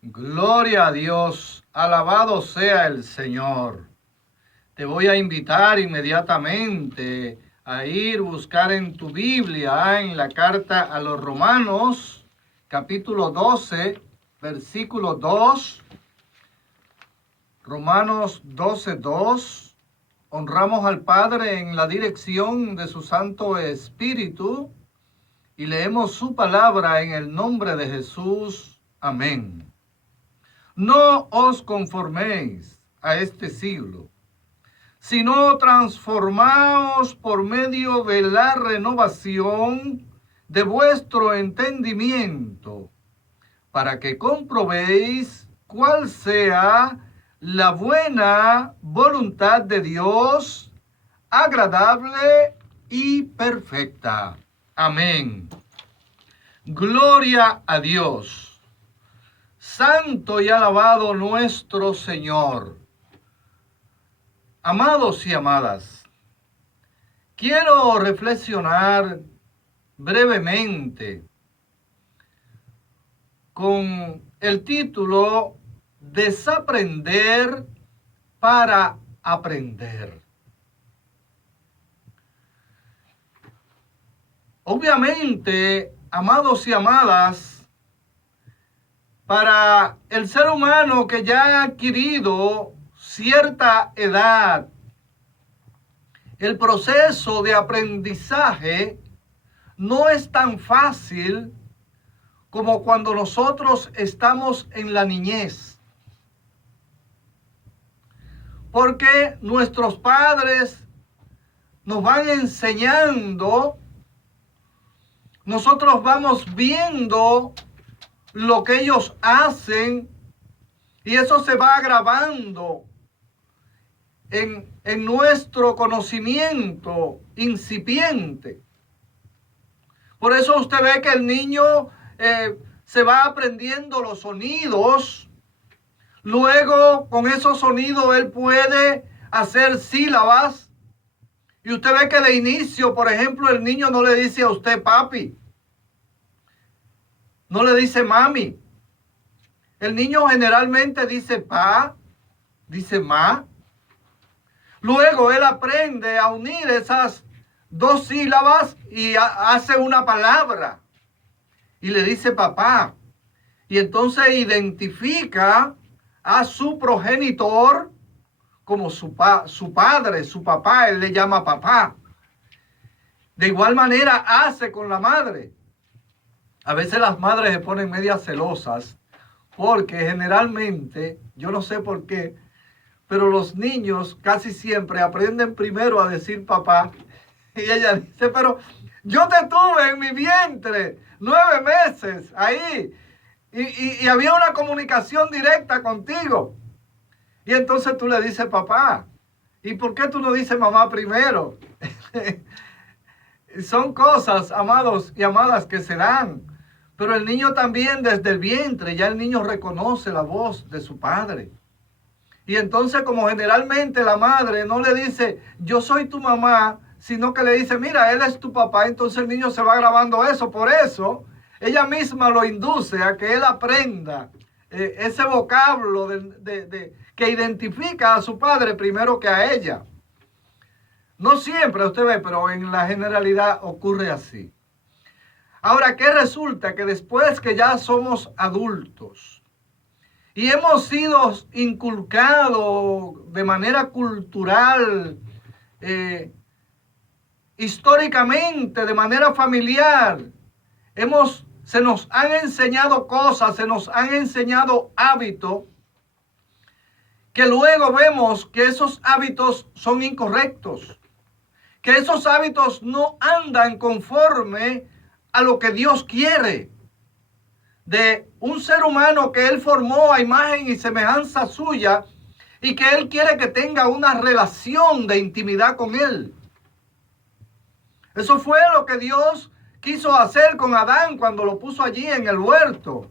Gloria a Dios, alabado sea el Señor. Te voy a invitar inmediatamente a ir a buscar en tu Biblia, en la carta a los Romanos, capítulo 12, versículo 2. Romanos 12, 2. Honramos al Padre en la dirección de su Santo Espíritu y leemos su palabra en el nombre de Jesús. Amén. No os conforméis a este siglo, sino transformaos por medio de la renovación de vuestro entendimiento, para que comprobéis cuál sea la buena voluntad de Dios, agradable y perfecta. Amén. Gloria a Dios. Santo y alabado nuestro Señor. Amados y amadas, quiero reflexionar brevemente con el título Desaprender para aprender. Obviamente, amados y amadas, para el ser humano que ya ha adquirido cierta edad, el proceso de aprendizaje no es tan fácil como cuando nosotros estamos en la niñez. Porque nuestros padres nos van enseñando, nosotros vamos viendo lo que ellos hacen y eso se va grabando en nuestro conocimiento incipiente. Por eso usted ve que el niño se va aprendiendo los sonidos. Luego, con esos sonidos, él puede hacer sílabas. Y usted ve que de inicio, por ejemplo, el niño no le dice a usted papi. No le dice mami. El niño generalmente dice pa, dice ma. Luego él aprende a unir esas dos sílabas y hace una palabra. Y le dice papá. Y entonces identifica a su progenitor como su padre, su papá. Él le llama papá. De igual manera hace con la madre. A veces las madres se ponen medias celosas porque generalmente, yo no sé por qué, pero los niños casi siempre aprenden primero a decir papá. Y ella dice, pero yo te tuve en mi vientre 9 meses ahí y había una comunicación directa contigo. Y entonces tú le dices papá. ¿Y por qué tú no dices mamá primero? Son cosas, amados y amadas, que se dan. Pero el niño también desde el vientre, ya el niño reconoce la voz de su padre. Y entonces, como generalmente la madre no le dice, yo soy tu mamá, sino que le dice, mira, él es tu papá, entonces el niño se va grabando eso. Por eso, ella misma lo induce a que él aprenda ese vocablo que identifica a su padre primero que a ella. No siempre, usted ve, pero en la generalidad ocurre así. Ahora, ¿qué resulta? Que después que ya somos adultos y hemos sido inculcados de manera cultural, históricamente, de manera familiar, se nos han enseñado cosas, se nos han enseñado hábitos, que luego vemos que esos hábitos son incorrectos, que esos hábitos no andan conforme a lo que Dios quiere de un ser humano que Él formó a imagen y semejanza suya y que Él quiere que tenga una relación de intimidad con Él. Eso fue lo que Dios quiso hacer con Adán cuando lo puso allí en el huerto.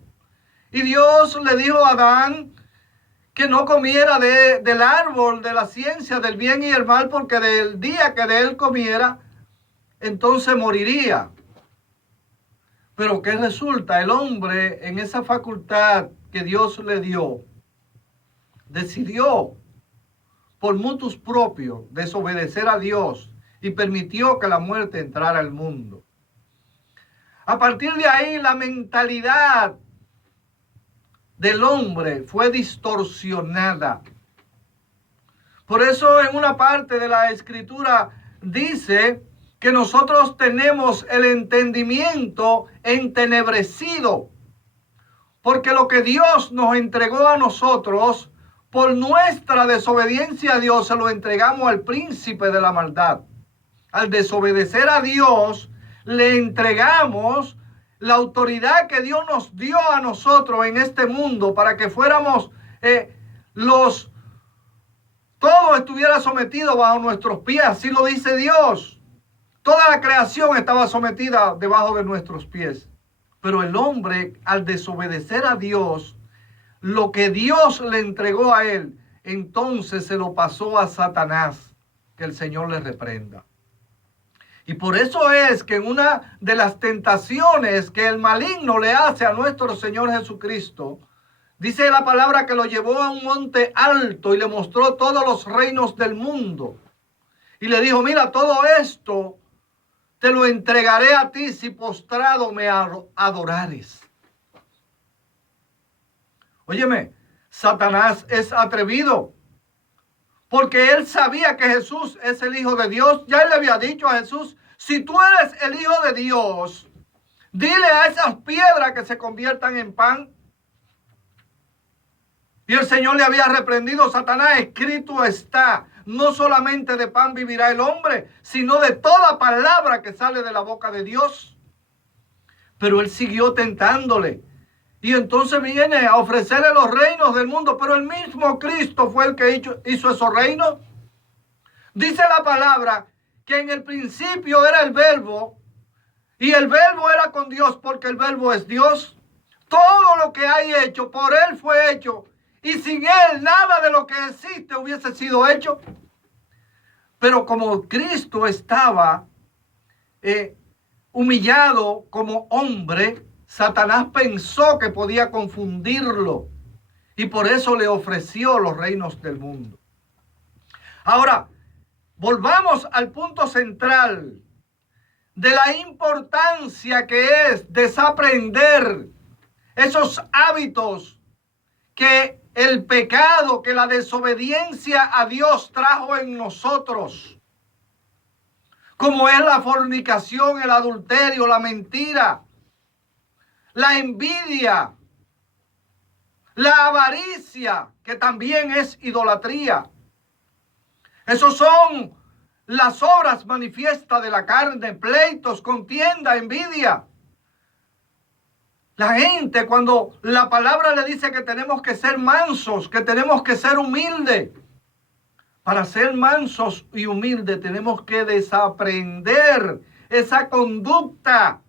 Y Dios le dijo a Adán que no comiera del árbol de la ciencia del bien y el mal, porque del día que de él comiera, entonces moriría. Pero ¿qué resulta? El hombre, en esa facultad que Dios le dio, decidió por motus propio desobedecer a Dios y permitió que la muerte entrara al mundo. A partir de ahí, la mentalidad del hombre fue distorsionada. Por eso en una parte de la escritura dice que nosotros tenemos el entendimiento entenebrecido, porque lo que Dios nos entregó a nosotros, por nuestra desobediencia a Dios, se lo entregamos al príncipe de la maldad. Al desobedecer a Dios, le entregamos la autoridad que Dios nos dio a nosotros en este mundo para que fuéramos todo estuviera sometido bajo nuestros pies, así lo dice Dios. Toda la creación estaba sometida debajo de nuestros pies. Pero el hombre, al desobedecer a Dios, lo que Dios le entregó a él, entonces se lo pasó a Satanás, que el Señor le reprenda. Y por eso es que en una de las tentaciones que el maligno le hace a nuestro Señor Jesucristo, dice la palabra que lo llevó a un monte alto y le mostró todos los reinos del mundo. Y le dijo, mira, todo esto te lo entregaré a ti si postrado me adorares. Óyeme, Satanás es atrevido, porque él sabía que Jesús es el Hijo de Dios. Ya él le había dicho a Jesús, si tú eres el Hijo de Dios, dile a esas piedras que se conviertan en pan. Y el Señor le había reprendido, Satanás, escrito está, no solamente de pan vivirá el hombre, sino de toda palabra que sale de la boca de Dios. Pero él siguió tentándole. Y entonces viene a ofrecerle los reinos del mundo, pero el mismo Cristo fue el que hizo esos reinos. Dice la palabra que en el principio era el verbo, y el verbo era con Dios, porque el verbo es Dios. Todo lo que hay hecho, por él fue hecho. Y sin él nada de lo que existe hubiese sido hecho. Pero como Cristo estaba humillado como hombre, Satanás pensó que podía confundirlo. Y por eso le ofreció los reinos del mundo. Ahora, volvamos al punto central de la importancia que es desaprender esos hábitos que el pecado, que la desobediencia a Dios trajo en nosotros, como es la fornicación, el adulterio, la mentira, la envidia, la avaricia, que también es idolatría. Esos son las obras manifiestas de la carne, pleitos, contienda, envidia. La gente, cuando la palabra le dice que tenemos que ser mansos, que tenemos que ser humildes, para ser mansos y humildes tenemos que desaprender esa conducta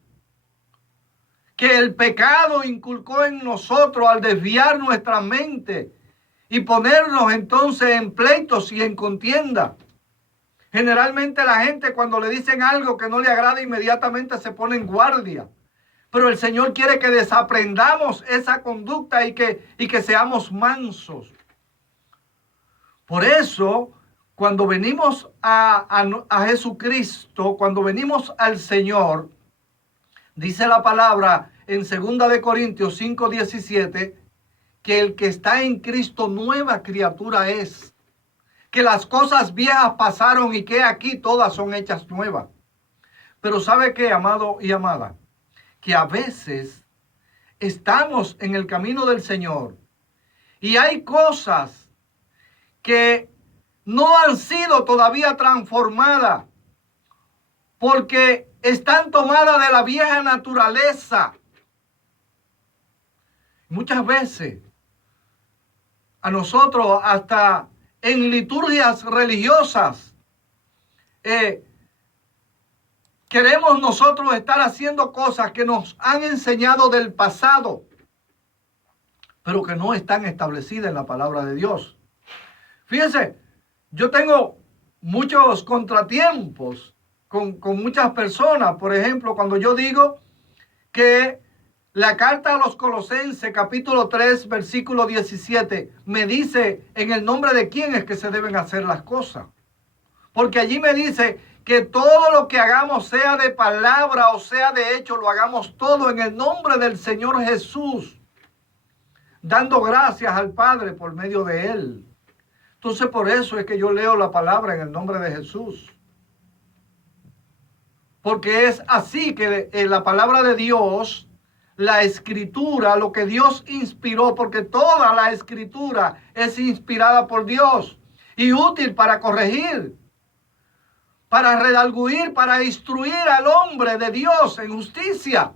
que el pecado inculcó en nosotros al desviar nuestra mente y ponernos entonces en pleitos y en contienda. Generalmente la gente, cuando le dicen algo que no le agrada, inmediatamente se pone en guardia. Pero el Señor quiere que desaprendamos esa conducta y que seamos mansos. Por eso, cuando venimos a Jesucristo, cuando venimos al Señor, dice la palabra en 2 de Corintios 5:17, que el que está en Cristo nueva criatura es. Que las cosas viejas pasaron y que aquí todas son hechas nuevas. Pero ¿sabe qué, amado y amada? Que a veces estamos en el camino del Señor y hay cosas que no han sido todavía transformadas porque están tomadas de la vieja naturaleza. Muchas veces a nosotros, hasta en liturgias religiosas, queremos nosotros estar haciendo cosas que nos han enseñado del pasado, pero que no están establecidas en la palabra de Dios. Fíjense, yo tengo muchos contratiempos con muchas personas. Por ejemplo, cuando yo digo que la carta a los Colosenses, capítulo 3, versículo 17, me dice en el nombre de quién es que se deben hacer las cosas. Porque allí me dice que todo lo que hagamos, sea de palabra o sea de hecho, lo hagamos todo en el nombre del Señor Jesús, dando gracias al Padre por medio de Él. Entonces por eso es que yo leo la palabra en el nombre de Jesús. Porque es así que en la palabra de Dios, la escritura, lo que Dios inspiró, porque toda la escritura es inspirada por Dios y útil para corregir, para redarguir, para instruir al hombre de Dios en justicia.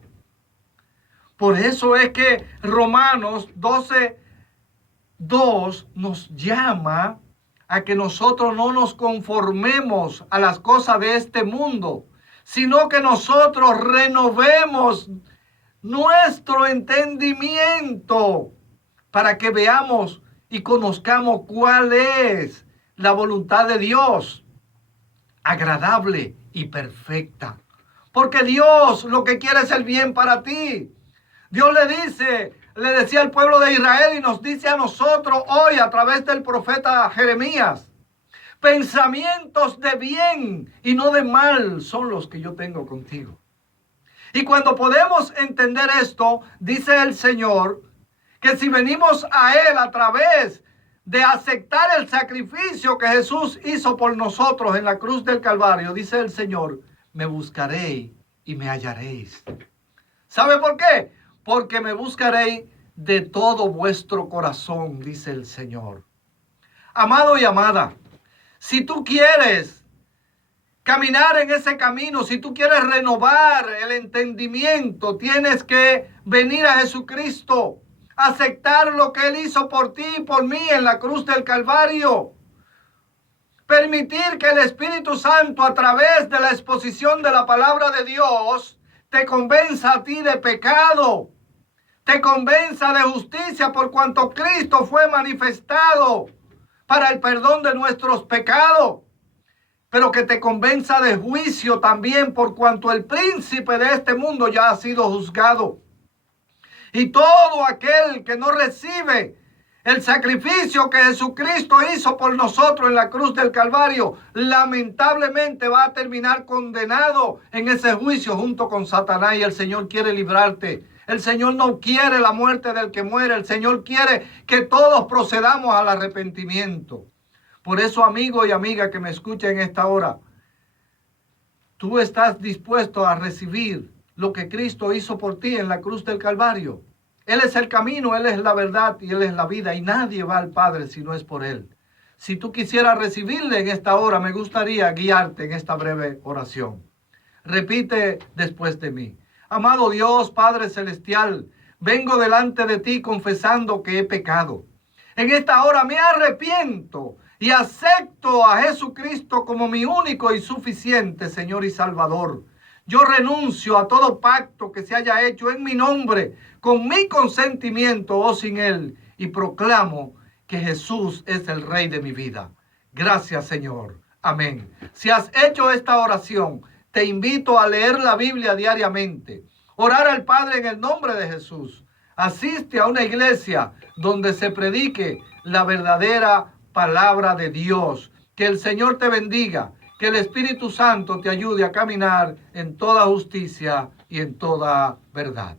Por eso es que Romanos 12:2 nos llama a que nosotros no nos conformemos a las cosas de este mundo, sino que nosotros renovemos nuestro entendimiento para que veamos y conozcamos cuál es la voluntad de Dios, agradable y perfecta. Porque Dios lo que quiere es el bien para ti. Dios le decía al pueblo de Israel y nos dice a nosotros hoy a través del profeta Jeremías: pensamientos de bien y no de mal son los que yo tengo contigo. Y cuando podemos entender esto, dice el Señor, que si venimos a Él a través de aceptar el sacrificio que Jesús hizo por nosotros en la cruz del Calvario, dice el Señor, me buscaréis y me hallaréis. ¿Sabe por qué? Porque me buscaréis de todo vuestro corazón, dice el Señor. Amado y amada, si tú quieres caminar en ese camino, si tú quieres renovar el entendimiento, tienes que venir a Jesucristo, aceptar lo que Él hizo por ti y por mí en la cruz del Calvario. Permitir que el Espíritu Santo, a través de la exposición de la palabra de Dios, te convenza a ti de pecado, te convenza de justicia por cuanto Cristo fue manifestado para el perdón de nuestros pecados, pero que te convenza de juicio también por cuanto el príncipe de este mundo ya ha sido juzgado. Y todo aquel que no recibe el sacrificio que Jesucristo hizo por nosotros en la cruz del Calvario, lamentablemente va a terminar condenado en ese juicio junto con Satanás. Y el Señor quiere librarte. El Señor no quiere la muerte del que muere. El Señor quiere que todos procedamos al arrepentimiento. Por eso, amigo y amiga que me escucha en esta hora, tú estás dispuesto a recibir lo que Cristo hizo por ti en la cruz del Calvario. Él es el camino, Él es la verdad y Él es la vida, y nadie va al Padre si no es por Él. Si tú quisieras recibirle en esta hora, me gustaría guiarte en esta breve oración. Repite después de mí. Amado Dios, Padre Celestial, vengo delante de ti confesando que he pecado. En esta hora me arrepiento y acepto a Jesucristo como mi único y suficiente Señor y Salvador. Yo renuncio a todo pacto que se haya hecho en mi nombre, con mi consentimiento o sin él, y proclamo que Jesús es el Rey de mi vida. Gracias, Señor. Amén. Si has hecho esta oración, te invito a leer la Biblia diariamente, orar al Padre en el nombre de Jesús. Asiste a una iglesia donde se predique la verdadera palabra de Dios. Que el Señor te bendiga. Que el Espíritu Santo te ayude a caminar en toda justicia y en toda verdad.